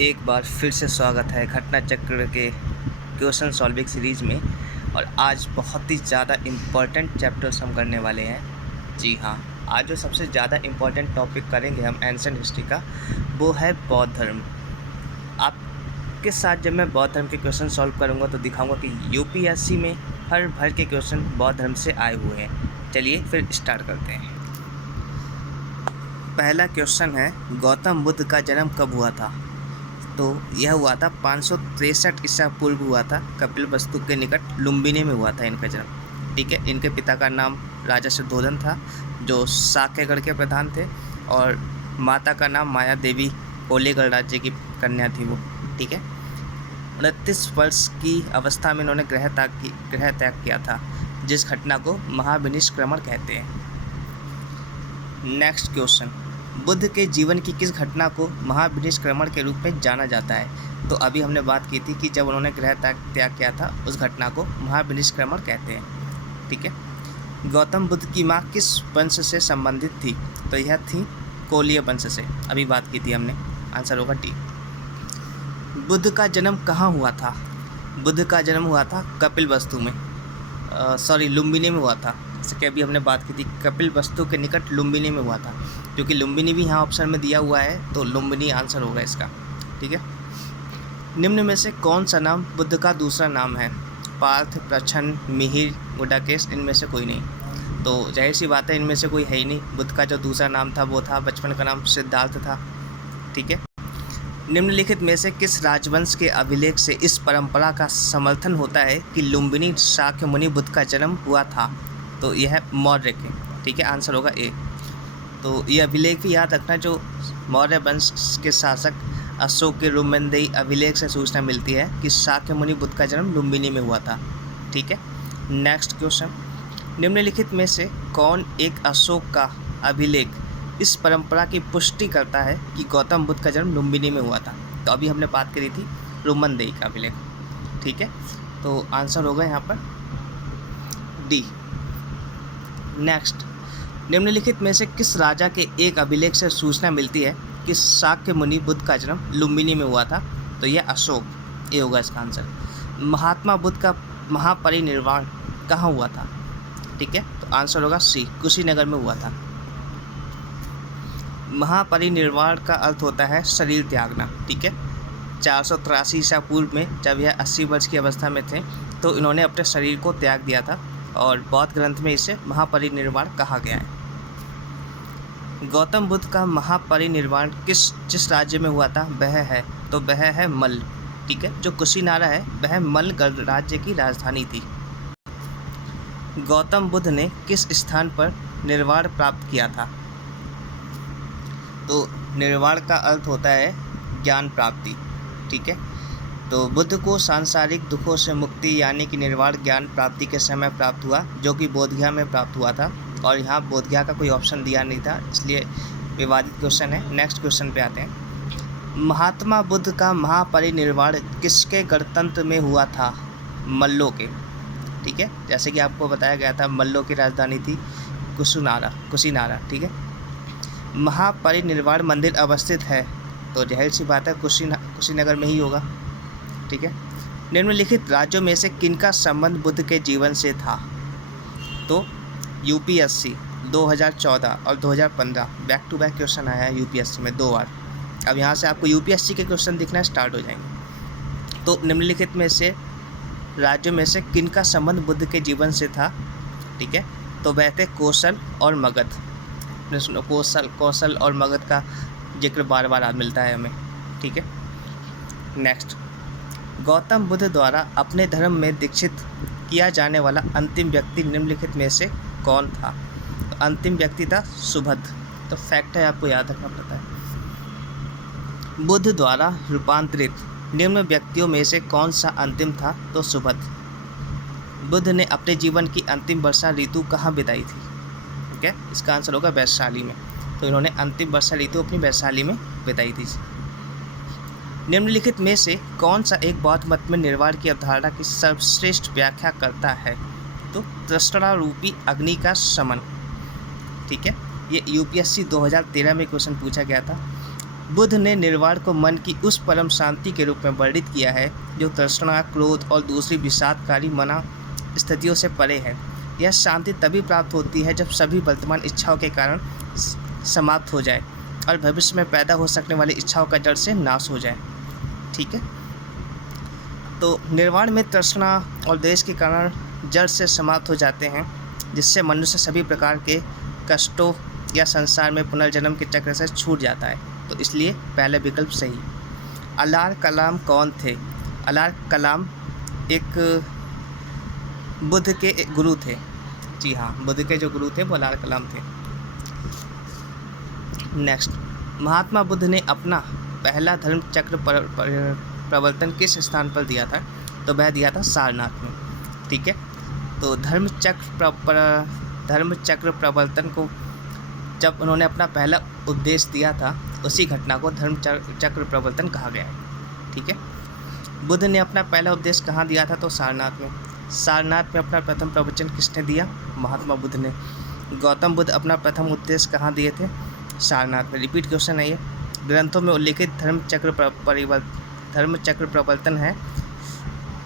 एक बार फिर से स्वागत है घटना चक्र के क्वेश्चन सॉल्विंग सीरीज़ में। और आज बहुत ही ज़्यादा इम्पोर्टेंट चैप्टर्स हम करने वाले हैं। जी हाँ, आज जो सबसे ज़्यादा इम्पोर्टेंट टॉपिक करेंगे हम एंशिएंट हिस्ट्री का, वो है बौद्ध धर्म। आपके साथ जब मैं बौद्ध धर्म के क्वेश्चन सॉल्व करूँगा तो दिखाऊँगा कि यूपीएससी में हर भर के क्वेश्चन बौद्ध धर्म से आए हुए हैं। चलिए फिर स्टार्ट करते हैं। पहला क्वेश्चन है, गौतम बुद्ध का जन्म कब हुआ था? तो यह हुआ था 563 ईसा पूर्व हुआ था। कपिलवस्तु के निकट लुम्बिनी में हुआ था इनका जन्म। ठीक है, इनके पिता का नाम राजा शुद्धोधन था, जो साक्यगढ़ के प्रधान थे, और माता का नाम माया देवी कोलीगढ़ राज्य की कन्या थी वो। ठीक है, 29 वर्ष की अवस्था में इन्होंने गृह त्याग किया था, जिस घटना को महाविनिष्क्रमण कहते हैं। नेक्स्ट क्वेश्चन, बुद्ध के जीवन की किस घटना को महाविनिष्क्रमण के रूप में जाना जाता है? तो अभी हमने बात की थी कि जब उन्होंने गृह त्याग किया था, उस घटना को महाविनिष्क्रमण कहते हैं। ठीक है, गौतम बुद्ध की माँ किस वंश से संबंधित थी? तो यह थी कोलीय वंश से। अभी बात की थी हमने, आंसर होगा डी। बुद्ध का जन्म कहाँ हुआ था? बुद्ध का जन्म हुआ था कपिलवस्तु में, लुम्बिनी में हुआ था। जैसे कि अभी हमने बात की थी, कपिलवस्तु के निकट लुम्बिनी में हुआ था, क्योंकि लुम्बिनी भी यहाँ ऑप्शन में दिया हुआ है, तो लुम्बिनी आंसर होगा इसका। ठीक है, निम्न में से कौन सा नाम बुद्ध का दूसरा नाम है? पार्थ, प्रच्छन्न, मिहिर, गुडाकेश, इनमें से कोई नहीं। तो जाहिर सी बात है, इनमें से कोई है ही नहीं। बुद्ध का जो दूसरा नाम था वो था, बचपन का नाम सिद्धार्थ था। ठीक है, निम्नलिखित में से किस राजवंश के अभिलेख से इस परंपरा का समर्थन होता है कि लुम्बिनी शाक्य मुनि बुद्ध का जन्म हुआ था? तो यह है मौर्य के। ठीक है, आंसर होगा ए। तो ये अभिलेख भी याद रखना, जो मौर्य वंश के शासक अशोक के रुमेंदेई अभिलेख से सूचना मिलती है कि शाक्य मुनि बुद्ध का जन्म लुम्बिनी में हुआ था। ठीक है, नेक्स्ट क्वेश्चन, निम्नलिखित में से कौन एक अशोक का अभिलेख इस परंपरा की पुष्टि करता है कि गौतम बुद्ध का जन्म लुम्बिनी में हुआ था? तो अभी हमने बात करी थी रुमेंदेई का अभिलेख। ठीक है, तो आंसर होगा यहाँ पर डी। नेक्स्ट, निम्नलिखित में से किस राजा के एक अभिलेख से सूचना मिलती है कि शाक्य मुनि बुद्ध का जन्म लुम्बिनी में हुआ था? तो यह अशोक, ये होगा इसका आंसर। महात्मा बुद्ध का महापरिनिर्वाण कहाँ हुआ था? ठीक है, तो आंसर होगा सी, कुशीनगर में हुआ था। महापरिनिर्वाण का अर्थ होता है शरीर त्यागना। ठीक है, 483 ईसा पूर्व में जब यह 80 वर्ष की अवस्था में थे, तो इन्होंने अपने शरीर को त्याग दिया था, और बौद्ध ग्रंथ में इसे महापरिनिर्वाण कहा गया है। गौतम बुद्ध का महापरिनिर्वाण जिस राज्य में हुआ था वह है, तो वह है मल्ल। ठीक है, जो कुशीनारा है वह मल्ल राज्य की राजधानी थी। गौतम बुद्ध ने किस स्थान पर निर्वाण प्राप्त किया था? तो निर्वाण का अर्थ होता है ज्ञान प्राप्ति। ठीक है, तो बुद्ध को सांसारिक दुखों से मुक्ति यानी कि निर्वाण ज्ञान प्राप्ति के समय प्राप्त हुआ, जो कि बोधगया में प्राप्त हुआ था। और यहाँ बोधगया का कोई ऑप्शन दिया नहीं था, इसलिए विवादित क्वेश्चन है। नेक्स्ट क्वेश्चन पे आते हैं। महात्मा बुद्ध का महापरिनिर्वाण किसके गणतंत्र में हुआ था? मल्लों के। ठीक है, जैसे कि आपको बताया गया था, मल्लों की राजधानी थी कुशीनारा। ठीक है, महापरिनिर्वाण मंदिर अवस्थित है, तो जाहिर सी बात है कुशीनगर में ही होगा। ठीक है, निम्नलिखित राज्यों में से किनका संबंध बुद्ध के जीवन से था? तो यूपीएससी 2014 और 2015 बैक टू बैक क्वेश्चन आया है यूपीएससी में 2 बार। अब यहाँ से आपको यूपीएससी के क्वेश्चन दिखना स्टार्ट हो जाएंगे। तो निम्नलिखित में से राज्यों में से किनका संबंध बुद्ध के जीवन से था? ठीक है, तो वह थे कौशल और मगध। कौशल और मगध का जिक्र बार बार मिलता है हमें। ठीक है, नेक्स्ट, गौतम बुद्ध द्वारा अपने धर्म में दीक्षित किया जाने वाला अंतिम व्यक्ति निम्नलिखित में से कौन था? तो अंतिम व्यक्ति था सुभद्र। तो फैक्ट है, आपको याद रखना पड़ता है। बुद्ध द्वारा रूपांतरित निम्न व्यक्तियों में से कौन सा अंतिम था? तो सुभद्र। बुद्ध ने अपने जीवन की अंतिम वर्षा ऋतु कहाँ बिताई थी? ठीक है, इसका आंसर होगा वैशाली में। तो इन्होंने अंतिम वर्षा ऋतु अपनी वैशाली में बिताई थी। निम्नलिखित में से कौन सा एक बौद्ध मत में निर्वाण की अवधारणा की सर्वश्रेष्ठ व्याख्या करता है? तो तृष्णा रूपी अग्नि का शमन। ठीक है, ये यूपीएससी 2013 में क्वेश्चन पूछा गया था। बुद्ध ने निर्वाण को मन की उस परम शांति के रूप में वर्णित किया है जो तृष्णा, क्रोध और दूसरी विषादकारी मना स्थितियों से परे है। यह शांति तभी प्राप्त होती है जब सभी वर्तमान इच्छाओं के कारण समाप्त हो जाए और भविष्य में पैदा हो सकने वाली इच्छाओं का जड़ से नाश हो जाए। ठीक है, तो निर्वाण में तृष्णा और द्वेष के कारण जड़ से समाप्त हो जाते हैं, जिससे मनुष्य सभी प्रकार के कष्टों या संसार में पुनर्जन्म के चक्र से छूट जाता है। तो इसलिए पहले विकल्प सही। अलार कलाम कौन थे? अलार कलाम एक बुद्ध के गुरु थे। जी हाँ, बुद्ध के जो गुरु थे वो अलार कलाम थे। नेक्स्ट, महात्मा बुद्ध ने अपना पहला धर्म चक्र प्रवर्तन किस स्थान पर दिया था? तो वह दिया था सारनाथ में। ठीक है, तो धर्म चक्र प्रवर्तन को जब उन्होंने अपना पहला उपदेश दिया था, उसी घटना को धर्म चक्र प्रवर्तन कहा गया है। ठीक है, बुद्ध ने अपना पहला उपदेश कहाँ दिया था? तो सारनाथ में। सारनाथ में अपना प्रथम प्रवचन किसने दिया? महात्मा बुद्ध ने। गौतम बुद्ध अपना प्रथम उपदेश कहाँ दिए थे? सारनाथ में। रिपीट क्वेश्चन है ये। ग्रंथों में उल्लिखित धर्म चक्र प्रवर्तन है,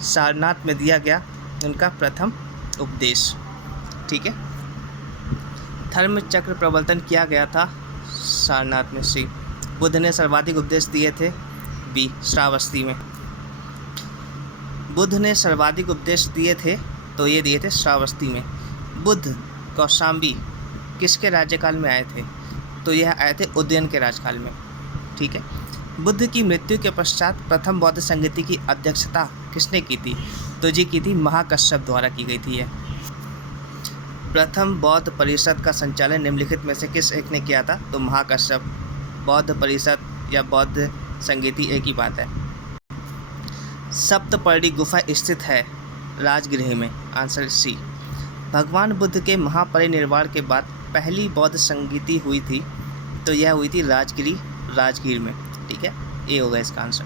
सारनाथ में दिया गया उनका प्रथम उपदेश। ठीक है, धर्म चक्र प्रवर्तन किया गया था सारनाथ में। सी, बुद्ध ने सर्वाधिक उपदेश दिए थे। बी, श्रावस्ती में। बुद्ध ने सर्वाधिक उपदेश दिए थे, तो ये दिए थे श्रावस्ती में। बुद्ध कौशाम्बी किसके राज्यकाल में आए थे? तो यह आए थे उदयन के राजकाल में। ठीक है, बुद्ध की मृत्यु के पश्चात प्रथम बौद्ध संगति की अध्यक्षता किसने की थी? तो जी की थी महाकश्यप द्वारा की गई थी। यह प्रथम बौद्ध परिषद का संचालन निम्नलिखित में से किस एक ने किया था? तो महाकश्यप। बौद्ध परिषद या बौद्ध संगति एक ही बात है। सप्तपर्णी गुफा स्थित है राजगृह में। Answer C. भगवान बुद्ध के महापरिनिर्वाण के बाद पहली बौद्ध संगति हुई थी, तो यह हुई थी राजगीर में। ठीक है, ये होगा इसका आंसर।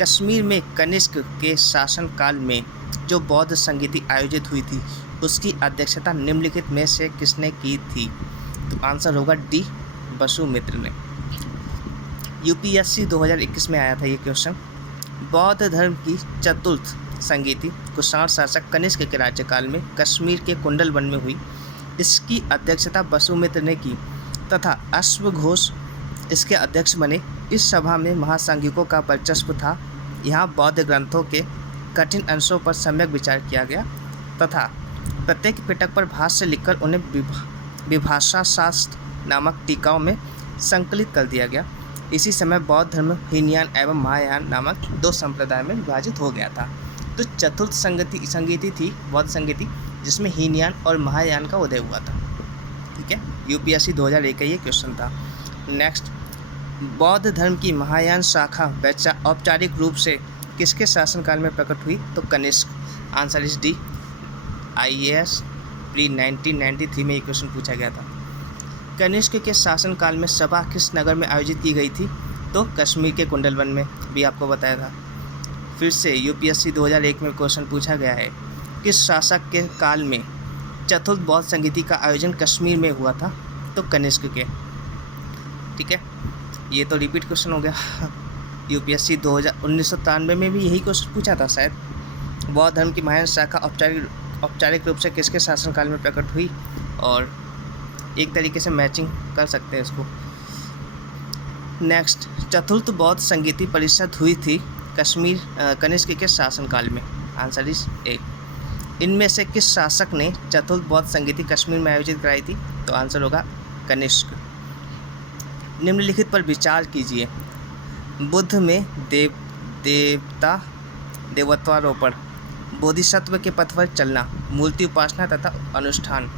कश्मीर में कनिष्क के शासनकाल में जो बौद्ध संगति आयोजित हुई थी, उसकी अध्यक्षता निम्नलिखित में से किसने की थी? तो आंसर होगा डी, वसुमित्र ने। यूपीएससी 2021 में आया था ये क्वेश्चन। बौद्ध धर्म की चतुर्थ संगति कुषाण शासक कनिष्क के राज्यकाल में कश्मीर के कुंडल वन में हुई। इसकी अध्यक्षता वसुमित्र ने की तथा अश्वघोष इसके अध्यक्ष बने। इस सभा में महासांघिकों का वर्चस्व था। यहाँ बौद्ध ग्रंथों के कठिन अंशों पर सम्यक विचार किया गया तथा प्रत्येक पिटक पर भाष्य लिखकर उन्हें विभाषा शास्त्र नामक टीकाओं में संकलित कर दिया गया। इसी समय बौद्ध धर्म हीनयान एवं महायान नामक दो संप्रदाय में विभाजित हो गया था। तो चतुर्थ संगति थी बौद्ध संगति, जिसमें हीनयान और महायान का उदय हुआ था। ठीक है, यूपीएससी 2001 का ये क्वेश्चन था। नेक्स्ट, बौद्ध धर्म की महायान शाखा औपचारिक रूप से किसके शासनकाल में प्रकट हुई? तो Kanishka. Answer is D. IAS pre 1993 में ये क्वेश्चन पूछा गया था। कनिष्क के शासनकाल में सभा किस नगर में आयोजित की गई थी? तो कश्मीर के कुंडलवन में, भी आपको बताया था। फिर से यूपीएससी 2001 में क्वेश्चन पूछा गया है, किस शासक के काल में चतुर्थ बौद्ध संगति का आयोजन कश्मीर में हुआ था? तो कनिष्क के। ठीक है, ये तो रिपीट क्वेश्चन हो गया। यूपीएससी 1993 में भी यही क्वेश्चन पूछा था शायद। बौद्ध धर्म की महायान शाखा औपचारिक रूप से किसके शासनकाल में प्रकट हुई? और एक तरीके से मैचिंग कर सकते हैं इसको। नेक्स्ट, चतुर्थ बौद्ध संगीति परिषद हुई थी कनिष्क के शासनकाल में। Answer is a. इनमें से किस शासक ने चतुर्थ बौद्ध संगीति कश्मीर में आयोजित कराई थी? तो आंसर होगा कनिष्क। निम्नलिखित पर विचार कीजिए। बुद्ध में देवत्वारोपण, बोधिसत्व के पथ पर चलना, मूर्ति उपासना तथा अनुष्ठान,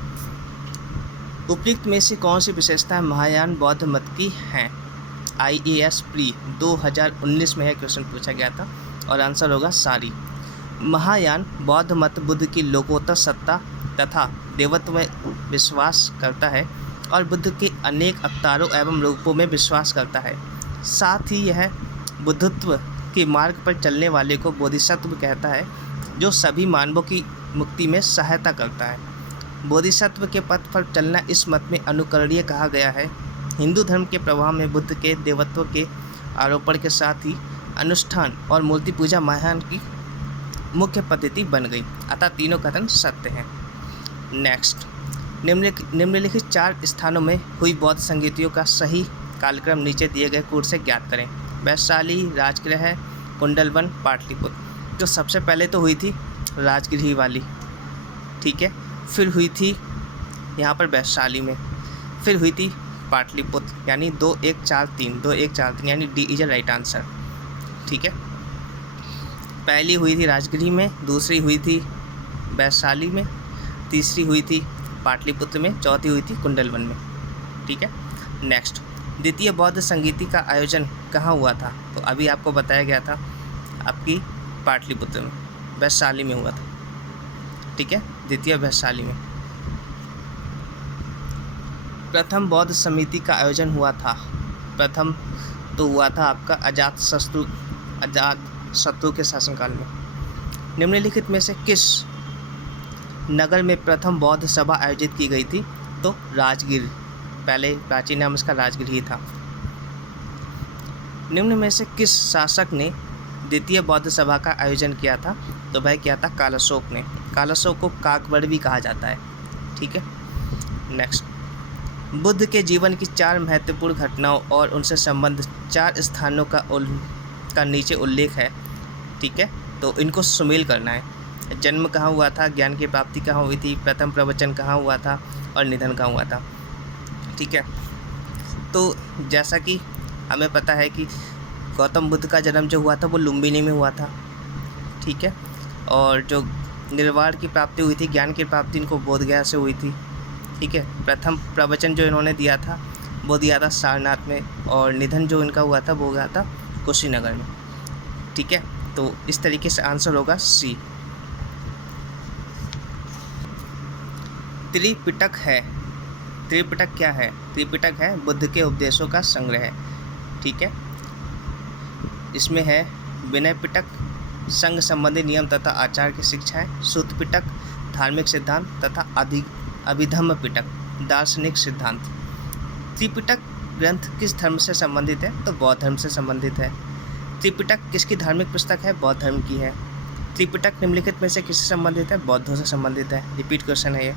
उपयुक्त में से कौन सी विशेषताएं महायान बौद्ध मत की हैं? IAS प्री 2019 में यह क्वेश्चन पूछा गया था और आंसर होगा सारी। महायान बौद्ध मत बुद्ध की लोकोत्तर सत्ता तथा देवत्व में विश्वास करता है और बुद्ध के अनेक अवतारों एवं रूपों में विश्वास करता है। साथ ही यह बुद्धत्व के मार्ग पर चलने वाले को बोधिसत्व कहता है, जो सभी मानवों की मुक्ति में सहायता करता है। बोधिसत्व के पथ पर चलना इस मत में अनुकरणीय कहा गया है। हिंदू धर्म के प्रभाव में बुद्ध के देवत्व के आरोपण के साथ ही अनुष्ठान और मूर्ति पूजा महायान की मुख्य पद्धति बन गई, अतः तीनों कथन सत्य हैं। नेक्स्ट, निम्नलिखित 4 स्थानों में हुई बौद्ध संगीतियों का सही कालक्रम नीचे दिए गए कूट से ज्ञात करें। वैशाली, राजगृह, कुंडलवन, पाटलिपुत्र। तो सबसे पहले तो हुई थी राजगृह वाली, ठीक है, फिर हुई थी यहाँ पर वैशाली में, फिर हुई थी पाटलिपुत्र, यानी 2-1-4-3 यानी डी इज राइट आंसर, ठीक है। पहली हुई थी राजगृह में, दूसरी हुई थी वैशाली में, तीसरी हुई थी पाटलिपुत्र में, चौथी हुई थी कुंडलवन में, ठीक है। नेक्स्ट, द्वितीय बौद्ध संगीति का आयोजन कहाँ हुआ था? तो अभी आपको बताया गया था आपकी पाटलिपुत्र में, वैशाली में हुआ था, ठीक है, द्वितीय वैशाली में। प्रथम बौद्ध समिति का आयोजन हुआ था, प्रथम तो हुआ था आपका अजातशत्रु के शासनकाल में। निम्नलिखित में से किस नगर में प्रथम बौद्ध सभा आयोजित की गई थी? तो राजगीर, पहले प्राचीन नाम इसका राजगीर ही था। निम्न में से किस शासक ने द्वितीय बौद्ध सभा का आयोजन किया था? तो वह किया था कालाशोक ने। कालाशोक को काकबड़ भी कहा जाता है, ठीक है। नेक्स्ट, बुद्ध के जीवन की 4 महत्वपूर्ण घटनाओं और उनसे संबंधित 4 स्थानों का नीचे उल्लेख है, ठीक है, तो इनको सुमेल करना है। जन्म कहाँ हुआ था, ज्ञान की प्राप्ति कहाँ हुई थी, प्रथम प्रवचन कहाँ हुआ था और निधन कहाँ हुआ था, ठीक है। तो जैसा कि हमें पता है कि गौतम बुद्ध का जन्म जो हुआ था वो लुम्बिनी में हुआ था, ठीक है, और जो निर्वाण की प्राप्ति हुई थी, ज्ञान की प्राप्ति इनको बोधगया से हुई थी, ठीक है। प्रथम प्रवचन जो इन्होंने दिया था वो दिया था सारनाथ में, और निधन जो इनका हुआ था वो हुआ था कुशीनगर में, ठीक है। तो इस तरीके से आंसर होगा सी। त्रिपिटक है, त्रिपिटक क्या है? त्रिपिटक है बुद्ध के उपदेशों का संग्रह, ठीक है। इसमें है विनय पिटक, संघ संबंधी नियम तथा आचार की शिक्षाएं, सूत पिटक, धार्मिक सिद्धांत तथा अभिधम्म पिटक, दार्शनिक सिद्धांत। त्रिपिटक ग्रंथ किस धर्म से संबंधित है? तो बौद्ध धर्म से संबंधित है। त्रिपिटक किसकी धार्मिक पुस्तक है? बौद्ध धर्म की है। त्रिपिटक निम्नलिखित में से किससे संबंधित है? बौद्धों से संबंधित है। रिपीट क्वेश्चन है ये।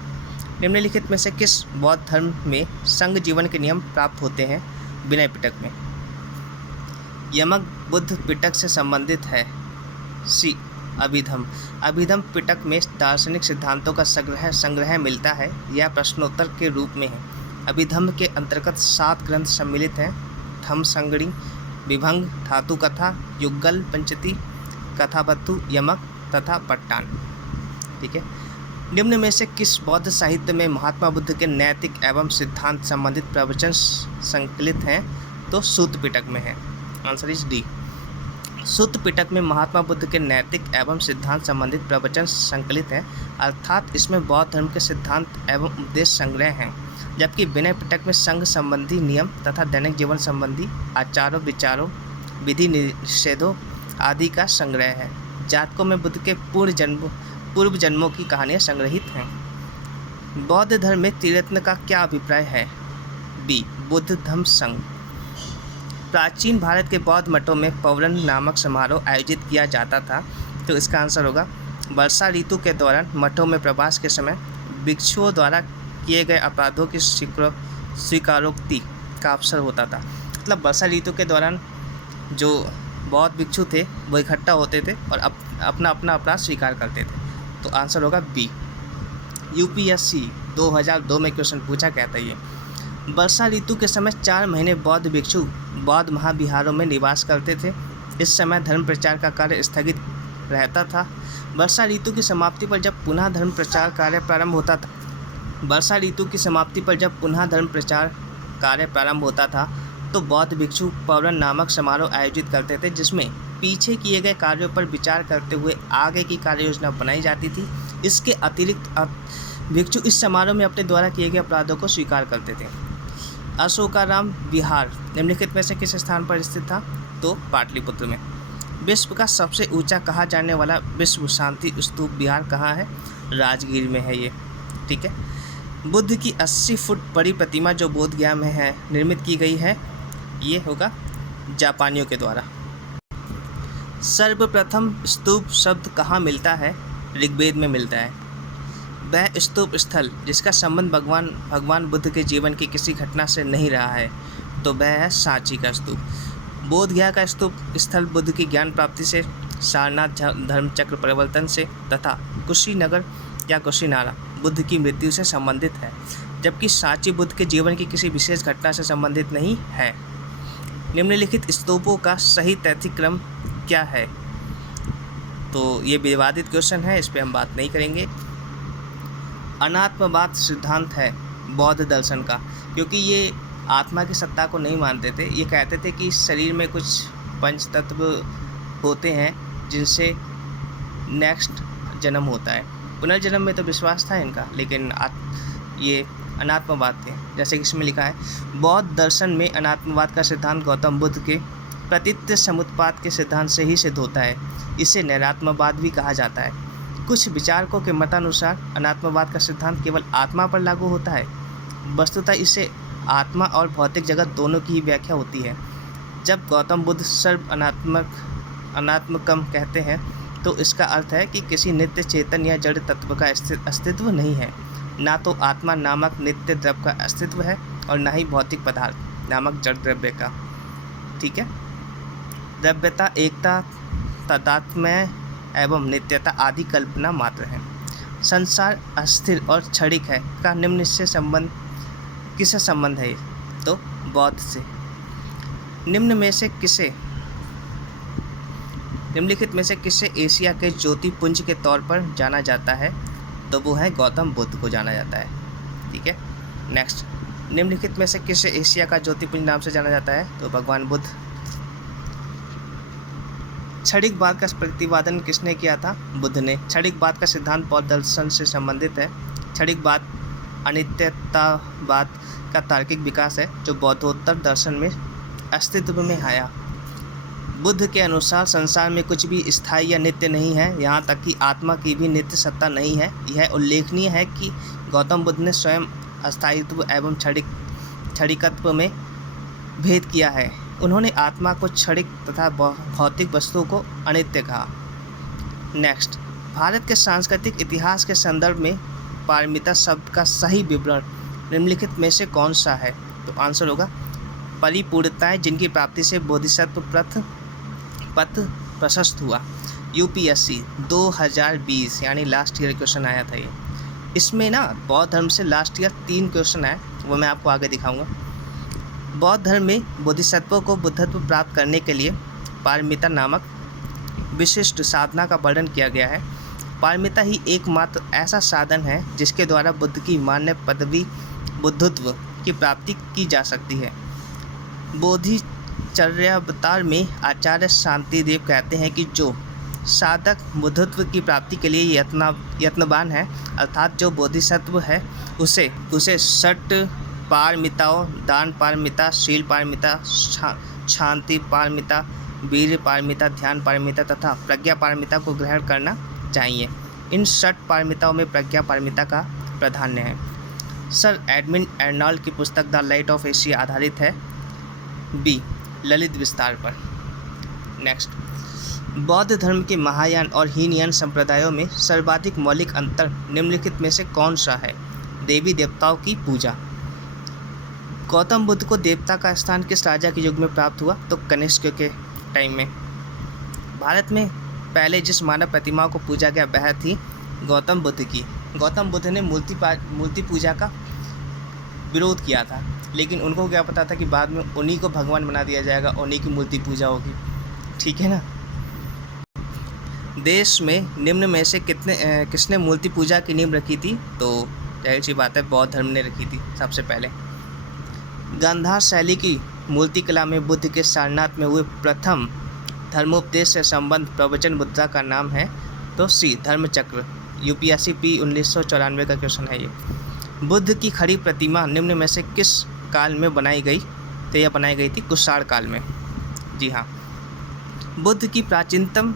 निम्नलिखित में से किस बौद्ध धर्म में संघ जीवन के नियम प्राप्त होते हैं? विनय पिटक में। यमक बुद्ध पिटक से संबंधित है। सी अभिधम। अभिधम पिटक में दार्शनिक सिद्धांतों का संग्रह मिलता है। यह प्रश्नोत्तर के रूप में है। अभिधम के अंतर्गत 7 ग्रंथ सम्मिलित हैं। धम्म संगणी, विभंग, धातु कथा, युगल पंचती, कथाबद्धु, यमक तथा पट्टान, ठीक है। निम्न में से किस बौद्ध साहित्य में महात्मा बुद्ध के नैतिक एवं सिद्धांत संबंधित प्रवचन संकलित हैं? तो सूत पिटक में है। Answer is D. Sutta Pitaka में महात्मा बुद्ध के नैतिक एवं सिद्धांत संबंधित प्रवचन संकलित हैं, अर्थात इसमें बौद्ध धर्म के सिद्धांत एवं उपदेश संग्रह हैं। जबकि विनय पिटक में संघ संबंधी नियम तथा दैनिक जीवन संबंधी आचारों विचारों, विधि निषेधों आदि का संग्रह है। जातकों में बुद्ध के पूर्व जन्मों की कहानियाँ संग्रहित हैं। बौद्ध धर्म में त्रिरत्न का क्या अभिप्राय है? बी बुद्ध धम्म संघ। प्राचीन भारत के बौद्ध मठों में पौरन नामक समारोह आयोजित किया जाता था, तो इसका आंसर होगा वर्षा ऋतु के दौरान मठों में प्रवास के समय भिक्षुओं द्वारा किए गए अपराधों की स्वीकारोक्ति का अवसर होता था। मतलब वर्षा ऋतु के दौरान जो बौद्ध भिक्षु थे वो इकट्ठा होते थे और अपना अपना अपराध स्वीकार करते थे, तो आंसर होगा बी। यूपीएससी 2002 में क्वेश्चन पूछा गया था ये। वर्षा ऋतु के समय 4 महीने बौद्ध भिक्षु बौद्ध महाविहारों में निवास करते थे। इस समय धर्म प्रचार का कार्य स्थगित रहता था। वर्षा ऋतु की समाप्ति पर जब पुनः धर्म प्रचार कार्य प्रारंभ होता था तो बौद्ध भिक्षु पौरन नामक समारोह आयोजित करते थे, जिसमें पीछे किए गए कार्यों पर विचार करते हुए आगे की कार्य योजना बनाई जाती थी। इसके अतिरिक्त भिक्षु इस समारोह में अपने द्वारा किए गए अपराधों को स्वीकार करते थे। अशोकाराम विहार निम्नलिखित में से किस स्थान पर स्थित था? तो पाटलिपुत्र में। विश्व का सबसे ऊंचा कहा जाने वाला विश्व शांति स्तूप विहार कहाँ है? राजगीर में है ये, ठीक है। बुद्ध की 80 फुट बड़ी प्रतिमा जो बोधगया में है निर्मित की गई है, ये होगा जापानियों के द्वारा। सर्वप्रथम स्तूप शब्द कहाँ मिलता है? ऋग्वेद में मिलता है। वह स्तूप स्थल जिसका संबंध भगवान बुद्ध के जीवन की किसी घटना से नहीं रहा है, तो वह है सांची का स्तूप। बोधगया का स्तूप स्थल बुद्ध की ज्ञान प्राप्ति से, सारनाथ धर्मचक्र परिवर्तन से तथा कुशीनगर या कुशीनारा बुद्ध की मृत्यु से संबंधित है, जबकि सांची बुद्ध के जीवन की किसी विशेष घटना से संबंधित नहीं है। निम्नलिखित स्तूपों का सही तैथिक क्रम क्या है? तो ये विवादित क्वेश्चन है, इस पर हम बात नहीं करेंगे। अनात्मवाद सिद्धांत है बौद्ध दर्शन का, क्योंकि ये आत्मा की सत्ता को नहीं मानते थे। ये कहते थे कि शरीर में कुछ पंच तत्व होते हैं जिनसे नेक्स्ट जन्म होता है। पुनर्जन्म में तो विश्वास था इनका, लेकिन ये अनात्मवाद थे। जैसे कि इसमें लिखा है, बौद्ध दर्शन में अनात्मवाद का सिद्धांत गौतम बुद्ध के प्रतित्व समुत्पाद के सिद्धांत से ही सिद्ध होता है। इसे नैरात्मवाद भी कहा जाता है। कुछ विचारकों के मतानुसार अनात्मवाद का सिद्धांत केवल आत्मा पर लागू होता है। वस्तुतः इसे आत्मा और भौतिक जगत दोनों की ही व्याख्या होती है। जब गौतम बुद्ध सर्व अनात्मकम कहते हैं, तो इसका अर्थ है कि किसी नित्य चेतन या जड़ तत्व का अस्तित्व नहीं है। ना तो आत्मा नामक नित्य द्रव्य का अस्तित्व है और ना ही भौतिक पदार्थ नामक जड़ द्रव्य का। ठीक है। द्रव्यता, एकता, तादात्म्य एवं नित्यता आदि कल्पना मात्र है। संसार अस्थिर और क्षणिक है का निम्न से संबंध किससे संबंध है? तो बौद्ध से। निम्नलिखित में से किसे एशिया के ज्योतिपुंज के तौर पर जाना जाता है? तो वो है गौतम बुद्ध को जाना जाता है। ठीक है। नेक्स्ट, निम्नलिखित में से किसे एशिया का ज्योतिपुंज नाम से जाना जाता है? तो भगवान बुद्ध। क्षणिकवाद का प्रतिपादन किसने किया था? बुद्ध ने। क्षणिकवाद का सिद्धांत बौद्ध दर्शन से संबंधित है। क्षणिकवाद अनित्यतावाद का तार्किक विकास है जो बौद्धोत्तर दर्शन में अस्तित्व में आया। बुद्ध के अनुसार संसार में कुछ भी स्थायी या नित्य नहीं है, यहाँ तक कि आत्मा की भी नित्य सत्ता नहीं है। यह उल्लेखनीय है कि गौतम बुद्ध ने स्वयं अस्थायित्व एवं क्षणिकत्व में भेद किया है। उन्होंने आत्मा को क्षणिक तथा भौतिक वस्तुओं को अनित्य कहा। नेक्स्ट, भारत के सांस्कृतिक इतिहास के संदर्भ में पारमिता शब्द का सही विवरण निम्नलिखित में से कौन सा है? तो आंसर होगा परिपूर्णताएं जिनकी प्राप्ति से बोधिसत्व पथ प्रशस्त हुआ। यूपीएससी 2020 यानी लास्ट ईयर क्वेश्चन आया था ये। इसमें ना बौद्ध धर्म से लास्ट ईयर 3 क्वेश्चन आए, वो मैं आपको आगे दिखाऊंगा। बौद्ध धर्म में बोधिसत्वों को बुद्धत्व प्राप्त करने के लिए पारमिता नामक विशिष्ट साधना का वर्णन किया गया है। पारमिता ही एकमात्र ऐसा साधन है जिसके द्वारा बुद्ध की मान्य पदवी बुद्धत्व की प्राप्ति की जा सकती है। बोधिचर्यावतार में आचार्य शांतिदेव कहते हैं कि जो साधक बुद्धत्व की प्राप्ति के लिए यत्नवान है, अर्थात जो बोधिसत्व है, उसे षट पारमिताओं दान पारमिता, शील पारमिता, शांति पारमिता, वीर्य पारमिता, ध्यान पारमिता तथा प्रज्ञा पारमिता को ग्रहण करना चाहिए। इन षट पारमिताओं में प्रज्ञा पारमिता का प्राधान्य है। सर एडमिन एर्नॉल्ड की पुस्तक द लाइट ऑफ एशिया आधारित है। बी, ललित विस्तार पर। नेक्स्ट, बौद्ध धर्म के महायान और हीनयान संप्रदायों में सर्वाधिक मौलिक अंतर निम्नलिखित में से कौन सा है? देवी देवताओं की पूजा। गौतम बुद्ध को देवता का स्थान किस राजा के युग में प्राप्त हुआ? तो कनिष्क के टाइम में। भारत में पहले जिस मानव प्रतिमाओं को पूजा गया वह थी गौतम बुद्ध की। गौतम बुद्ध ने मूर्ति पूजा का विरोध किया था, लेकिन उनको क्या पता था कि बाद में उन्हीं को भगवान बना दिया जाएगा, उन्हीं की मूर्ति पूजा होगी। ठीक है ना। देश में निम्न में से किसने मूर्ति पूजा की नींव रखी थी? तो जाहिर सी बात है बौद्ध धर्म ने रखी थी सबसे पहले। गांधार शैली की मूर्ति कला में बुद्ध के सारनाथ में हुए प्रथम धर्मोपदेश से संबंध प्रवचन मुद्रा का नाम है तो सी, धर्मचक्र। यूपीएससी पी 1994 का क्वेश्चन है ये। बुद्ध की खड़ी प्रतिमा निम्न में से किस काल में बनाई गई? तो यह बनाई गई थी कुषाण काल में। जी हाँ। बुद्ध की प्राचीनतम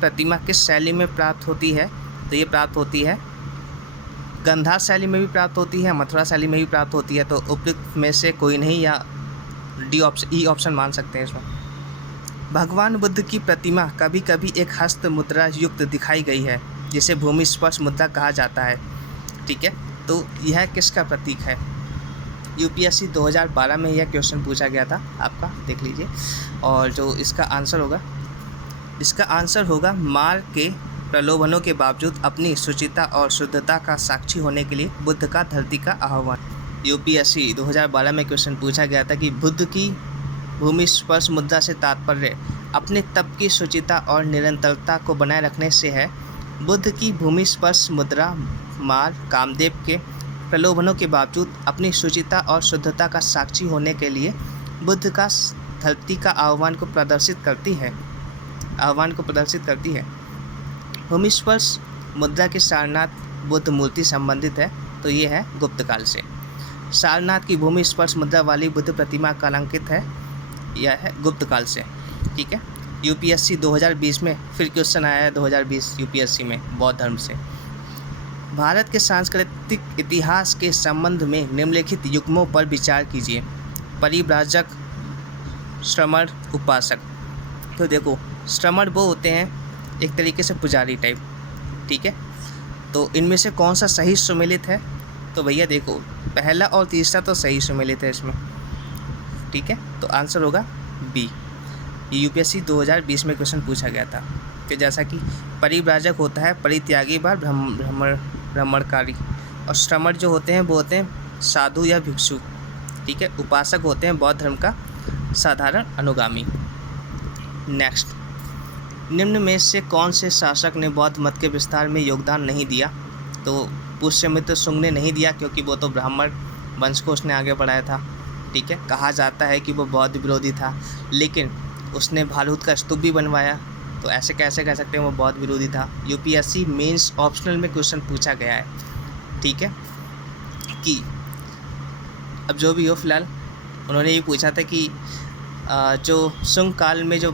प्रतिमा किस शैली में प्राप्त होती है? तो ये प्राप्त होती है गांधार शैली में भी प्राप्त होती है, मथुरा शैली में भी प्राप्त होती है। तो उपयुक्त में से कोई नहीं, या डी ऑप्शन, ई ऑप्शन मान सकते हैं इसमें। भगवान बुद्ध की प्रतिमा कभी कभी एक हस्त मुद्रा युक्त दिखाई गई है, जिसे भूमि स्पर्श मुद्रा कहा जाता है। ठीक है, तो यह किसका प्रतीक है? यूपीएससी 2012 में यह क्वेश्चन पूछा गया था आपका, देख लीजिए। और जो इसका आंसर होगा मार के प्रलोभनों के बावजूद अपनी शुचिता और शुद्धता का साक्षी होने के लिए बुद्ध का धरती का आह्वान। यूपीएससी 2012 में क्वेश्चन पूछा गया था कि बुद्ध की भूमि स्पर्श मुद्रा से तात्पर्य अपने तप की शुचिता और निरंतरता को बनाए रखने से है। बुद्ध की भूमि स्पर्श मुद्रा मार कामदेव के प्रलोभनों के बावजूद अपनी शुचिता और शुद्धता का साक्षी होने के लिए बुद्ध का धरती का आह्वान को प्रदर्शित करती है। भूमि स्पर्श मुद्रा के सारनाथ बुद्ध मूर्ति संबंधित है, तो ये है गुप्त काल से। सारनाथ की भूमि स्पर्श मुद्रा वाली बुद्ध प्रतिमा कलंकित है, यह है गुप्त काल से। ठीक है, यूपीएससी 2020 में फिर क्वेश्चन आया है 2020 यूपीएससी में बौद्ध धर्म से। भारत के सांस्कृतिक इतिहास के संबंध में निम्नलिखित युग्मों पर विचार कीजिए। परिव्राजक, श्रमण, उपासक। तो देखो, श्रमण वो होते हैं एक तरीके से पुजारी टाइप। ठीक है, तो इनमें से कौन सा सही सुमेलित है? तो भैया देखो, पहला और तीसरा तो सही सुमेलित है इसमें। ठीक है, तो आंसर होगा बी। यूपीएससी 2020 में क्वेश्चन पूछा गया था कि जैसा कि परिव्राजक होता है परित्यागी व भ्रमणकारी, और श्रमण जो होते हैं वो होते हैं साधु या भिक्षु। ठीक है, उपासक होते हैं बौद्ध धर्म का साधारण अनुगामी। नेक्स्ट, निम्न में से कौन से शासक ने बौद्ध मत के विस्तार में योगदान नहीं दिया? तो पुष्यमित्र शुंग ने नहीं दिया, क्योंकि वो तो ब्राह्मण वंश को उसने आगे बढ़ाया था। ठीक है, कहा जाता है कि वो बौद्ध विरोधी था, लेकिन उसने भालूत का स्तूप भी बनवाया, तो ऐसे कैसे कह सकते हैं वो बौद्ध विरोधी था। यूपीएससी मेंस ऑप्शनल में क्वेश्चन पूछा गया है। ठीक है, कि अब जो भी हो, फिलहाल उन्होंने ये पूछा था कि जो शुंग काल में जो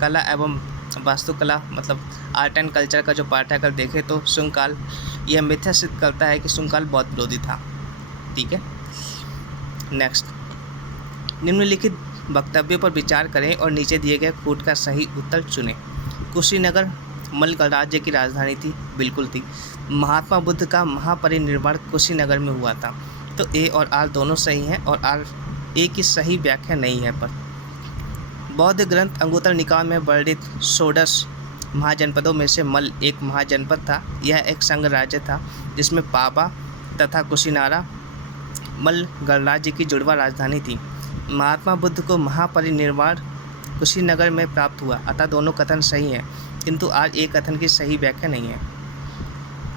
कला एवं वास्तुकला मतलब आर्ट एंड कल्चर का जो पार्ट है, अगर देखें तो शुंग काल यह मिथ्या सिद्ध करता है कि शुंग काल बौद्ध विरोधी था। ठीक है, नेक्स्ट, निम्नलिखित वक्तव्यों पर विचार करें और नीचे दिए गए कोड का सही उत्तर चुनें। कुशीनगर मल्ल गणराज्य की राजधानी थी, बिल्कुल थी। महात्मा बुद्ध का महापरिनिर्वाण कुशीनगर में हुआ था। तो ए और आर दोनों सही हैं, और आर ए की सही व्याख्या नहीं है। पर बौद्ध ग्रंथ अंगुत्तर निकाय में वर्णित षोडश महाजनपदों में से मल्ल एक महाजनपद था। यह एक संघ राज्य था जिसमें पाबा तथा कुशीनारा मल्ल गणराज्य की जुड़वा राजधानी थी। महात्मा बुद्ध को महापरिनिर्वाण कुशीनगर में प्राप्त हुआ, अतः दोनों कथन सही हैं, किंतु आज एक कथन की सही व्याख्या नहीं है।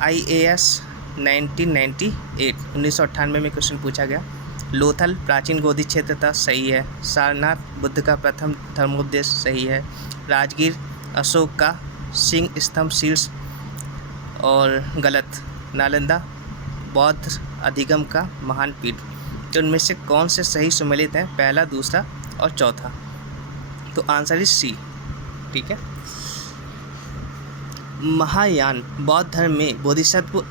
IAS 1998 में क्वेश्चन पूछा गया। लोथल प्राचीन गोदी क्षेत्र था, सही है। सारनाथ बुद्ध का प्रथम धर्मोपदेश, सही है। राजगीर अशोक का सिंह स्तंभ शीर्ष, और गलत। नालंदा बौद्ध अधिगम का महान पीठ। तो उनमें से कौन से सही सुमेलित हैं? पहला, दूसरा और चौथा। तो आंसर इज सी। ठीक है, महायान बौद्ध धर्म में बोधिसत्व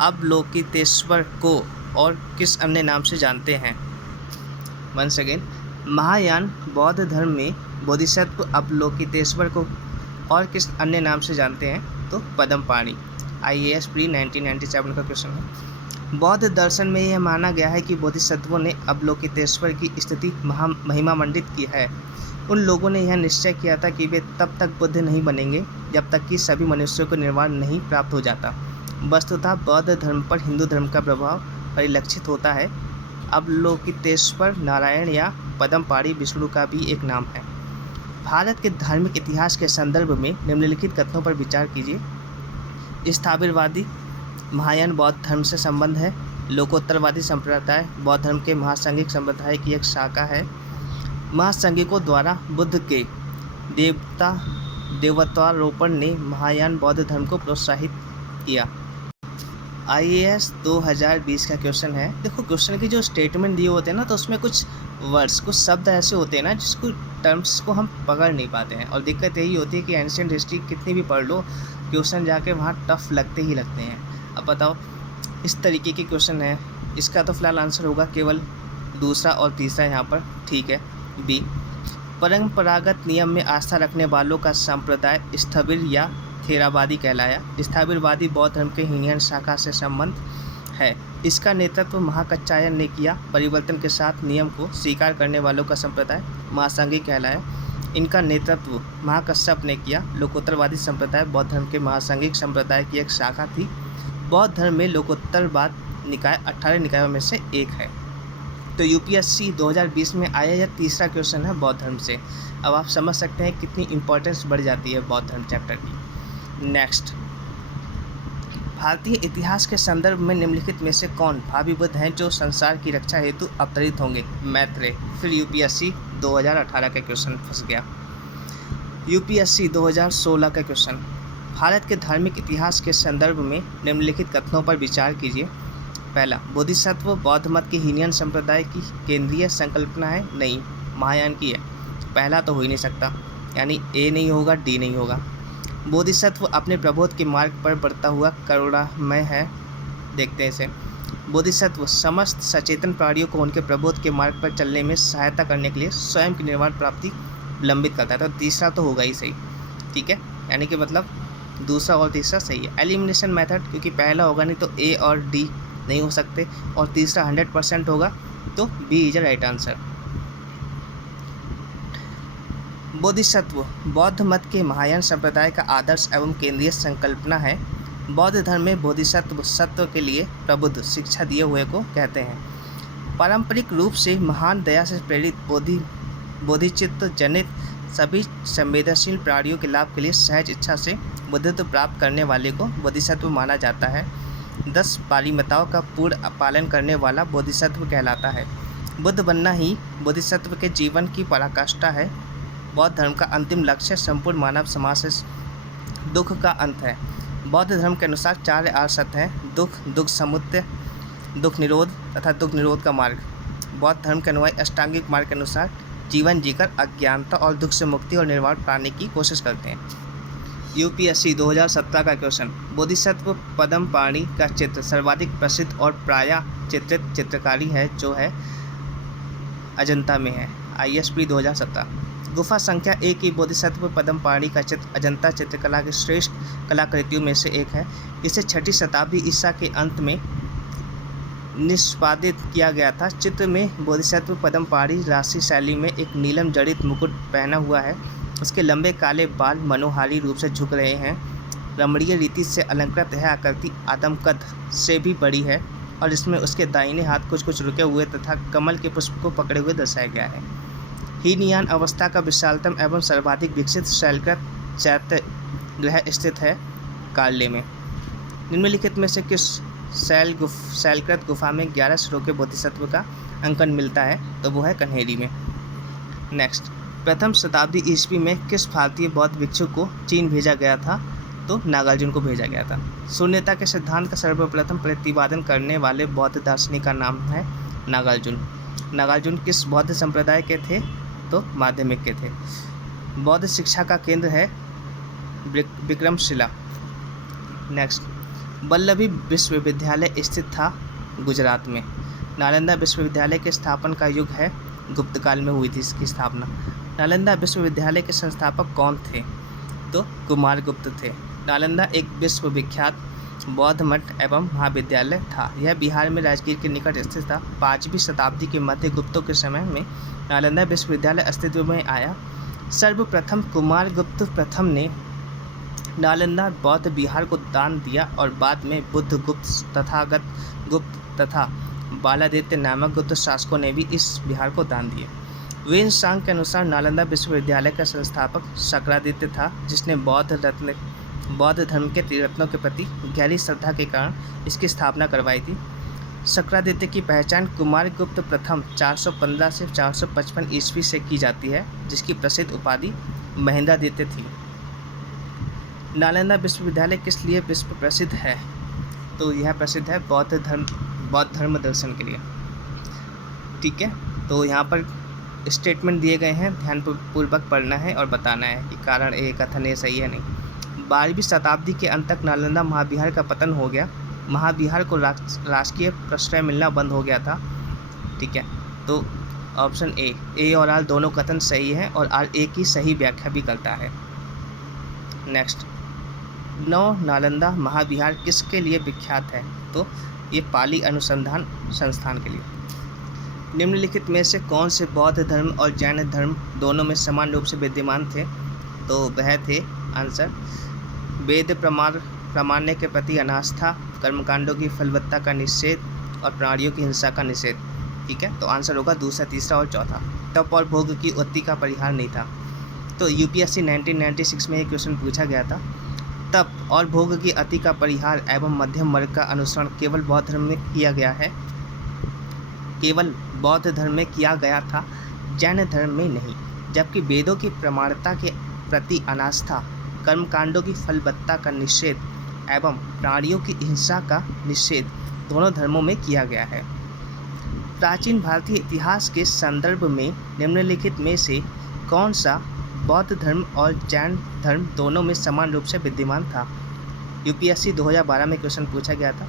अवलोकितेश्वर को और किस अन्य नाम से जानते हैं? वंस अगेन, महायान बौद्ध धर्म में बोधिसत्व अवलोकितेश्वर को और किस अन्य नाम से जानते हैं? तो पद्मपाणि। IAS प्री 1997 का क्वेश्चन है। बौद्ध दर्शन में यह माना गया है कि बोधिसत्वों ने अवलोकितेश्वर की स्थिति महिमा मंडित की है। उन लोगों ने यह निश्चय किया था कि वे तब तक बुद्ध नहीं बनेंगे जब तक कि सभी मनुष्यों को निर्वाण नहीं प्राप्त हो जाता। वस्तुतः बौद्ध धर्म पर हिंदू धर्म का प्रभाव परिलक्षित होता है। अवलोकितेश्वर नारायण या पद्मपाणि विष्णु का भी एक नाम है। भारत के धार्मिक इतिहास के संदर्भ में निम्नलिखित कथनों पर विचार कीजिए। स्थाविरवादी महायान बौद्ध धर्म से संबंध है। लोकोत्तरवादी संप्रदाय बौद्ध धर्म के महासंघिक संप्रदाय की एक शाखा है। महासंघिकों द्वारा बुद्ध के देवत्वारोपण ने महायान बौद्ध धर्म को प्रोत्साहित किया। IAS 2020 का क्वेश्चन है। देखो, क्वेश्चन की जो स्टेटमेंट दिए होते हैं ना, तो उसमें कुछ वर्ड्स, कुछ शब्द ऐसे होते हैं ना जिसको टर्म्स को हम पकड़ नहीं पाते हैं। और दिक्कत यही होती है कि एंशिएंट हिस्ट्री कितनी भी पढ़ लो, क्वेश्चन जाके वहाँ टफ लगते ही लगते हैं। अब बताओ, इस तरीके के क्वेश्चन है। इसका तो फिलहाल आंसर होगा केवल दूसरा और तीसरा यहाँ पर। ठीक है, बी। परंपरागत नियम में आस्था रखने वालों का संप्रदाय स्थविर या थेरावादी कहलाया। स्थविरवादी बौद्ध धर्म के हीनयान शाखा से संबंध है। इसका नेतृत्व महाकच्छायन ने किया। परिवर्तन के साथ नियम को स्वीकार करने वालों का संप्रदाय महासांघिक कहलाया। इनका नेतृत्व महाकश्यप ने किया। लोकोत्तरवादी संप्रदाय बौद्ध धर्म के महासांघिक संप्रदाय की एक शाखा थी। बौद्ध धर्म में लोकोत्तरवाद निकाय 18 निकायों में से एक है। तो यूपीएससी 2020 में आया यह तीसरा क्वेश्चन है बौद्ध धर्म से। अब आप समझ सकते हैं कितनी इंपॉर्टेंस बढ़ जाती है बौद्ध धर्म चैप्टर की। नेक्स्ट, भारतीय इतिहास के संदर्भ में निम्नलिखित में से कौन भावी बुद्ध हैं जो संसार की रक्षा हेतु अवतरित होंगे? मैत्रेय। फिर यूपीएससी 2018 का क्वेश्चन फंस गया। यूपीएससी 2016 का क्वेश्चन, भारत के धार्मिक इतिहास के संदर्भ में निम्नलिखित कथनों पर विचार कीजिए। पहला, बोधिसत्व बौद्ध मत के हीनयान संप्रदाय की केंद्रीय संकल्पना है? नहीं, महायान की है। पहला तो हो ही नहीं सकता, यानी ए नहीं होगा, डी नहीं होगा। बोधिसत्व अपने प्रबोध के मार्ग पर बढ़ता हुआ करुणामय है। देखते हैं इसे। बोधिसत्व समस्त सचेतन प्राणियों को उनके प्रबोध के मार्ग पर चलने में सहायता करने के लिए स्वयं की निर्वाण प्राप्ति विलंबित करता है। तो तीसरा तो होगा ही सही, ठीक है, यानी कि मतलब दूसरा और तीसरा सही है। एलिमिनेशन मेथड, क्योंकि पहला होगा नहीं तो ए और डी नहीं हो सकते, और तीसरा 100% होगा, तो B is the right answer. Bodhisattva बौद्ध मत के महायान संप्रदाय का आदर्श एवं केंद्रीय संकल्पना है। बौद्ध धर्म में बोधिसत्व सत्व के लिए प्रबुद्ध शिक्षा दिए हुए को कहते हैं। पारंपरिक रूप से महान दया से प्रेरित बोधिचित्त जनित सभी संवेदनशील प्राणियों के लाभ के लिए सहज इच्छा से बुद्धित्व प्राप्त करने वाले को बोधिसत्व माना जाता है। 10 पालिमताओं का पूर्ण पालन करने वाला बोधिसत्व कहलाता है। बुद्ध बनना ही बोधिसत्व के जीवन की पराकाष्ठा है। बौद्ध धर्म का अंतिम लक्ष्य संपूर्ण मानव समाज से दुख का अंत है। बौद्ध धर्म के अनुसार 4 आर्य सत्य हैं: दुख, दुख समुदय, दुख निरोध तथा दुख निरोध का मार्ग। बौद्ध धर्म के अनुयायी अष्टांगिक मार्ग के अनुसार जीवन जीकर अज्ञानता और दुख से मुक्ति और निर्वाण पाने की कोशिश करते हैं। यूपीएससी 2017 का क्वेश्चन, बोधिसत्व पद्मपाणि का चित्र सर्वाधिक प्रसिद्ध और प्रायः चित्रित चित्रकारी है जो है अजंता में है। आईएसपी 2017। गुफा संख्या 1 की बोधिसत्व पद्मपाणि का चित्र अजंता चित्रकला की श्रेष्ठ कलाकृतियों में से एक है। इसे 6वीं शताब्दी ईसा के अंत में निष्पादित किया गया था। चित्र में बोधिसत्व पद्मपाणि राशि शैली में एक नीलम जड़ित मुकुट पहना हुआ है। उसके लंबे काले बाल मनोहारी रूप से झुक रहे हैं। रमणीय रीति से अलंकृत यह आकृति आदमकद से भी बड़ी है और इसमें उसके दाहिने हाथ कुछ रुके हुए तथा कमल के पुष्प को पकड़े हुए दर्शाया गया है। हीनयान अवस्था का विशालतम एवं सर्वाधिक विकसित शैलकृत चैत्य गृह स्थित है कार्ले में। निम्नलिखित में से किस शैलकृत गुफा में 11 सिरों के बोधिसत्व का अंकन मिलता है? तो वो है कन्हेरी में। नेक्स्ट, प्रथम शताब्दी ईस्वी में किस भारतीय बौद्ध भिक्षु को चीन भेजा गया था? तो नागार्जुन को भेजा गया था। शून्यता के सिद्धांत का सर्वप्रथम प्रतिपादन करने वाले बौद्ध दार्शनिक का नाम है नागार्जुन। नागार्जुन किस बौद्ध संप्रदाय के थे? तो माध्यमिक के थे। बौद्ध शिक्षा का केंद्र है विक्रमशिला। नेक्स्ट, वल्लभी विश्वविद्यालय स्थित था गुजरात में। नालंदा विश्वविद्यालय के स्थापन का युग है गुप्त काल में हुई थी इसकी स्थापना। नालंदा विश्वविद्यालय के संस्थापक कौन थे? तो कुमारगुप्त थे। नालंदा एक विश्वविख्यात बौद्ध मठ एवं महाविद्यालय था। यह बिहार में राजगीर के निकट स्थित था। 5वीं शताब्दी के मध्य गुप्तों के समय में नालंदा विश्वविद्यालय अस्तित्व में आया। सर्वप्रथम कुमारगुप्त प्रथम ने नालंदा बौद्ध बिहार को दान दिया और बाद में बुद्ध गुप्त, तथागत गुप्त तथा बालादित्य नामक गुप्त शासकों ने भी इस बिहार को दान दिए। वेन सांग के अनुसार नालंदा विश्वविद्यालय का संस्थापक शक्रादित्य था, जिसने बौद्ध धर्म के त्रिरत्नों के प्रति गहरी श्रद्धा के कारण इसकी स्थापना करवाई थी। शक्रादित्य की पहचान कुमारगुप्त प्रथम 415 से 455 ईस्वी से की जाती है, जिसकी प्रसिद्ध उपाधि महेंद्रादित्य थी। नालंदा विश्वविद्यालय किस लिए विश्व प्रसिद्ध है? तो यह प्रसिद्ध है बौद्ध धर्म दर्शन के लिए। ठीक है, तो यहाँ पर स्टेटमेंट दिए गए हैं, ध्यानपूर्वक पढ़ना है और बताना है कि कारण ए कथन ए सही है नहीं। 12वीं शताब्दी के अंत तक नालंदा महाविहार का पतन हो गया। महाविहार को राजकीय प्रश्रय मिलना बंद हो गया था। ठीक है, तो ऑप्शन ए और आर दोनों कथन सही है और आर ए की सही व्याख्या भी करता है। नेक्स्ट, नव नालंदा महाविहार किसके लिए विख्यात है? तो ये पाली अनुसंधान संस्थान के लिए। निम्नलिखित में से कौन से बौद्ध धर्म और जैन धर्म दोनों में समान रूप से विद्यमान थे? तो वह थे, आंसर, वेद प्रामाण्य के प्रति अनास्था, कर्मकांडों की फलवत्ता का निषेध और प्राणियों की हिंसा का निषेध। ठीक है, तो आंसर होगा दूसरा, तीसरा और चौथा। तप और भोग की उत्पत्ति का परिहार नहीं था। तो यूपीएससी 1996 में एक क्वेश्चन पूछा गया था, तप और भोग की अति का परिहार एवं मध्यम वर्ग का अनुसरण केवल बौद्ध धर्म में किया गया है, केवल बौद्ध धर्म में किया गया था, जैन धर्म में नहीं। जबकि वेदों की प्रमाणता के प्रति अनास्था, कर्मकांडों की फलवत्ता का निषेध एवं प्राणियों की हिंसा का निषेध दोनों धर्मों में किया गया है। प्राचीन भारतीय इतिहास के संदर्भ में निम्नलिखित में से कौन सा बौद्ध धर्म और जैन धर्म दोनों में समान रूप से विद्यमान था? यूपीएससी 2012 में क्वेश्चन पूछा गया था,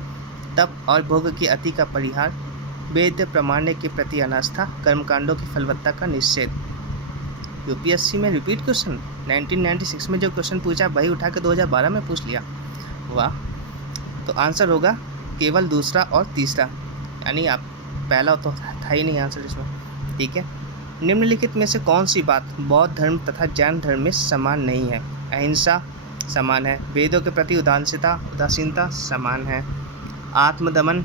तप और भोग की अति का परिहार, वेद प्रामाण्य के प्रति अनास्था, कर्मकांडों की फलवत्ता का निषेध। यूपीएससी में रिपीट क्वेश्चन, 1996 में जो क्वेश्चन पूछा वही उठा के 2012 में पूछ लिया, वाह। तो आंसर होगा केवल दूसरा और तीसरा, यानी आप पहला तो था ही नहीं आंसर इसमें। ठीक है, निम्नलिखित में से कौन सी बात बौद्ध धर्म तथा जैन धर्म में समान नहीं है? अहिंसा समान है, वेदों के प्रति उदासीनता समान है, आत्मदमन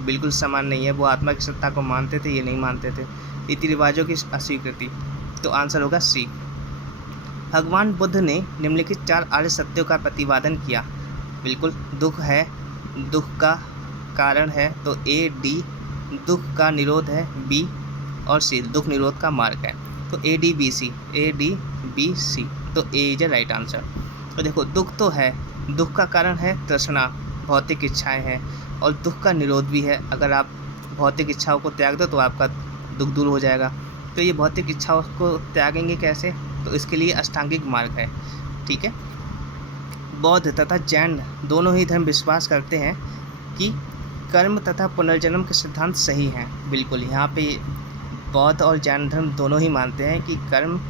बिल्कुल समान नहीं है, वो आत्मा की सत्ता को मानते थे, ये नहीं मानते थे, रीति रिवाजों की अस्वीकृति। तो आंसर होगा सी। भगवान बुद्ध ने निम्नलिखित 4 आर्य सत्यों का प्रतिपादन किया। बिल्कुल, दुख है, दुख का कारण है, तो ए डी, दुख का निरोध है बी, और सी दुख निरोध का मार्ग है, तो ए डी बी सी, तो ए इज ए राइट आंसर। तो देखो, दुख तो है, दुख का कारण है तृष्णा, भौतिक इच्छाएं हैं, और दुख का निरोध भी है। अगर आप भौतिक इच्छाओं को त्याग दो तो आपका दुख दूर हो जाएगा। तो ये भौतिक इच्छाओं को त्यागेंगे कैसे? तो इसके लिए अष्टांगिक मार्ग है। ठीक है, बौद्ध तथा जैन दोनों ही धर्म विश्वास करते हैं कि कर्म तथा पुनर्जन्म के सिद्धांत सही हैं। बिल्कुल, यहाँ पे बौद्ध और जैन धर्म दोनों ही मानते हैं कि कर्म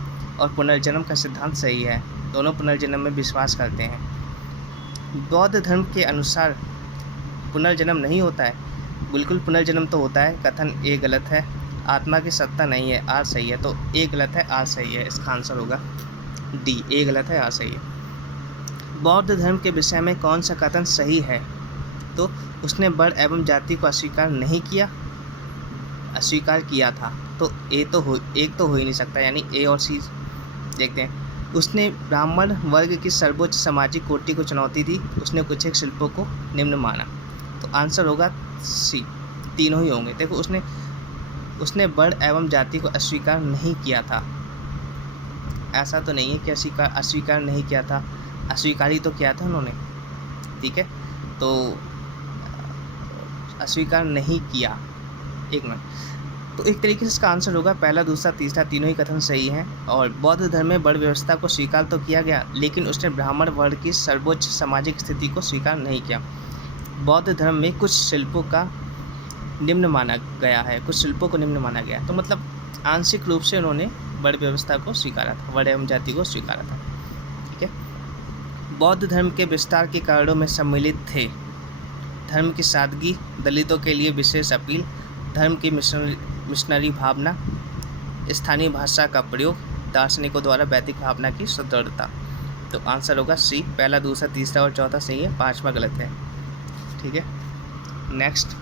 और पुनर्जन्म का सिद्धांत सही है, दोनों पुनर्जन्म में विश्वास करते हैं। बौद्ध धर्म के अनुसार पुनर्जन्म नहीं होता है, बिल्कुल पुनर्जन्म तो होता है, कथन ए गलत है, आत्मा की सत्ता नहीं है, आर सही है, तो ए गलत है, आर सही है, इसका आंसर होगा डी, ए गलत है, आर सही है। बौद्ध धर्म के विषय में कौन सा कथन सही है? तो उसने वर्ण एवं जाति को अस्वीकार किया था, तो एक तो हो ही नहीं सकता, यानी ए और सी देखते हैं। उसने ब्राह्मण वर्ग की सर्वोच्च सामाजिक कोटि को चुनौती दी, उसने कुछ एक शिल्पों को निम्न माना, तो आंसर होगा सी, तीनों ही होंगे। देखो, उसने वर्ण एवं जाति को अस्वीकार नहीं किया था, ऐसा तो नहीं है कि अस्वीकार नहीं किया था, अस्वीकार ही तो किया था उन्होंने। ठीक है, तो अस्वीकार नहीं किया, एक मिनट, तो एक तरीके से इसका आंसर होगा पहला, दूसरा, तीसरा, तीनों ही कथन सही हैं। और बौद्ध धर्म में वर्ण व्यवस्था को स्वीकार तो किया गया, लेकिन उसने ब्राह्मण वर्ण की सर्वोच्च सामाजिक स्थिति को स्वीकार नहीं किया। बौद्ध धर्म में कुछ शिल्पों का निम्न माना गया है, कुछ शिल्पों को निम्न माना गया, तो मतलब आंशिक रूप से उन्होंने वर्ण व्यवस्था को स्वीकारा था, वर्ण एवं जाति को स्वीकारा था। ठीक है, बौद्ध धर्म के विस्तार के कारणों में सम्मिलित थे धर्म की सादगी, दलितों के लिए विशेष अपील, धर्म की मिशनरी भावना, स्थानीय भाषा का प्रयोग, दार्शनिकों द्वारा वैदिक भावना की सुदृढ़ता। तो आंसर होगा सी, पहला, दूसरा, तीसरा और चौथा सही है, पांचवा गलत है। ठीक है, नेक्स्ट,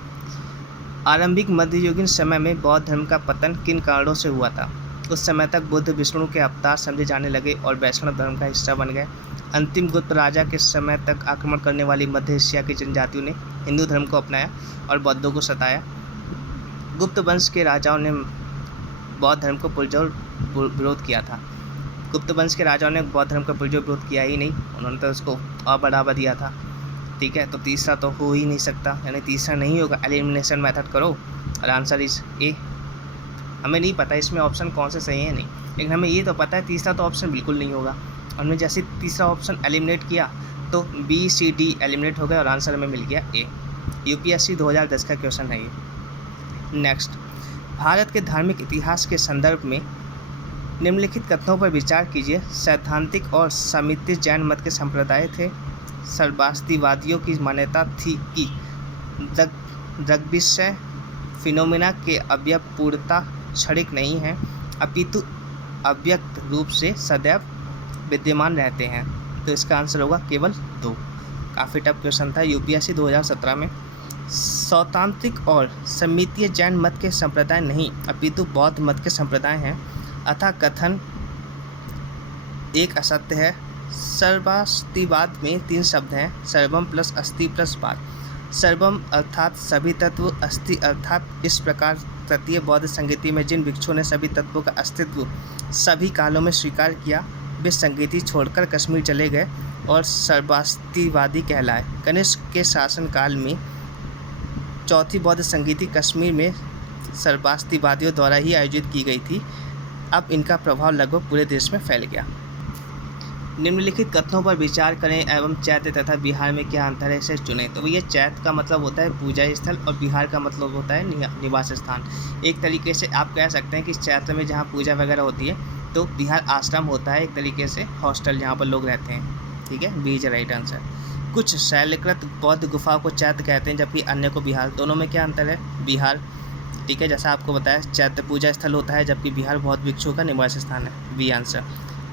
आरंभिक मध्ययुगीन समय में बौद्ध धर्म का पतन किन कारणों से हुआ था? उस समय तक बुद्ध विष्णु के अवतार समझे जाने लगे और वैष्णव धर्म का हिस्सा बन गए। अंतिम गुप्त राजा के समय तक आक्रमण करने वाली मध्य एशिया की जनजातियों ने हिंदू धर्म को अपनाया और बौद्धों को सताया। गुप्त वंश के राजाओं ने बौद्ध धर्म को पुरजोर विरोध किया था। गुप्त वंश के राजाओं ने बौद्ध धर्म का पुरजोर विरोध किया ही नहीं, उन्होंने तो उसको और बढ़ावा दिया था। ठीक है, तो तीसरा तो हो ही नहीं सकता, यानी तीसरा नहीं होगा। एलिमिनेशन मेथड करो और आंसर इज ए। हमें नहीं पता इसमें ऑप्शन कौन से सही है नहीं, लेकिन हमें ये तो पता है तीसरा तो ऑप्शन बिल्कुल नहीं होगा। हमने जैसे तीसरा ऑप्शन एलिमिनेट किया तो बी सी डी एलिमिनेट हो गया और आंसर हमें मिल गया ए। यूपीएससी 2010 का क्वेश्चन है ये। नेक्स्ट, भारत के धार्मिक इतिहास के संदर्भ में निम्नलिखित कथनों पर विचार कीजिए। सैद्धांतिक और समिति जैन मत के संप्रदाय थे। सर्वास्तिवादियों की मान्यता थी कि दृग्विषय फिनोमिना के अवयव पूर्णतः क्षणिक नहीं हैं, अपितु अव्यक्त रूप से सदैव विद्यमान रहते हैं। तो इसका आंसर होगा केवल 2। काफ़ी टफ क्वेश्चन था यूपीएससी 2017 में। सौतांत्रिक और समितीय जैन मत के संप्रदाय नहीं अपितु बौद्ध मत के संप्रदाय हैं। अतः कथन एक असत्य है। सर्वास्तिवाद में 3 शब्द हैं, सर्वम प्लस अस्ति प्लस वाद। सर्वम अर्थात सभी तत्व, अस्ति अर्थात इस प्रकार तृतीय बौद्ध संगीति में जिन भिक्षुओं ने सभी तत्वों का अस्तित्व सभी कालों में स्वीकार किया वे संगीति छोड़कर कश्मीर चले गए और सर्वास्तिवादी कहलाए। कनिष्क के शासनकाल में चौथी बौद्ध संगीति कश्मीर में सर्वास्तिवादियों द्वारा ही आयोजित की गई थी। अब इनका प्रभाव लगभग पूरे देश में फैल गया। निम्नलिखित कथनों पर विचार करें एवं चैत्य तथा बिहार में क्या अंतर है इसे चुनें। तो ये चैत्य का मतलब होता है पूजा स्थल और बिहार का मतलब होता है निवास स्थान। एक तरीके से आप कह सकते हैं कि चैत्य में जहाँ पूजा वगैरह होती है तो बिहार आश्रम होता है, एक तरीके से हॉस्टल जहाँ पर लोग रहते हैं। ठीक है, बी इज राइट आंसर। कुछ शैलकृत बौद्ध गुफाओं को चैत्य कहते हैं जबकि अन्य को बिहार। दोनों में क्या अंतर है? बिहार, ठीक है, जैसा आपको बताया चैत्य पूजा स्थल होता है जबकि बिहार बौद्ध भिक्षुओं का निवास स्थान है। B answer.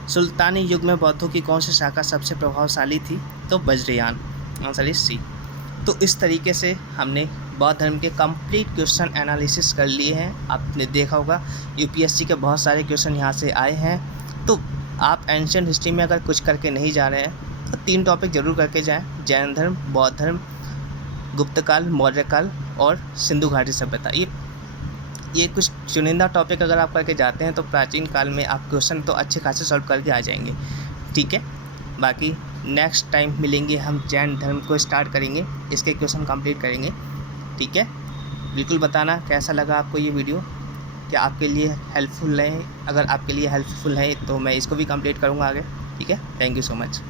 सुल्तानी युग में बौद्धों की कौन सी शाखा सबसे प्रभावशाली थी? तो वज्रयान। आंसर इज सी। तो इस तरीके से हमने बौद्ध धर्म के कंप्लीट क्वेश्चन एनालिसिस कर लिए हैं। आपने देखा होगा यूपीएससी के बहुत सारे क्वेश्चन यहाँ से आए हैं। तो आप एंशिएंट हिस्ट्री में अगर कुछ करके नहीं जा रहे हैं तो 3 टॉपिक जरूर करके जाएं, जैन धर्म, बौद्ध धर्म, गुप्तकाल, मौर्यकाल और सिंधु घाटी सभ्यता। ये कुछ चुनिंदा टॉपिक अगर आप करके जाते हैं तो प्राचीन काल में आप क्वेश्चन तो अच्छे खासे सॉल्व करके आ जाएंगे। ठीक है, बाकी नेक्स्ट टाइम मिलेंगे, हम जैन धर्म को स्टार्ट करेंगे, इसके क्वेश्चन कंप्लीट करेंगे। ठीक है, बिल्कुल बताना कैसा लगा आपको ये वीडियो, क्या आपके लिए हेल्पफुल है। अगर आपके लिए हेल्पफुल है तो मैं इसको भी कंप्लीट करूँगा आगे। ठीक है, थैंक यू सो मच।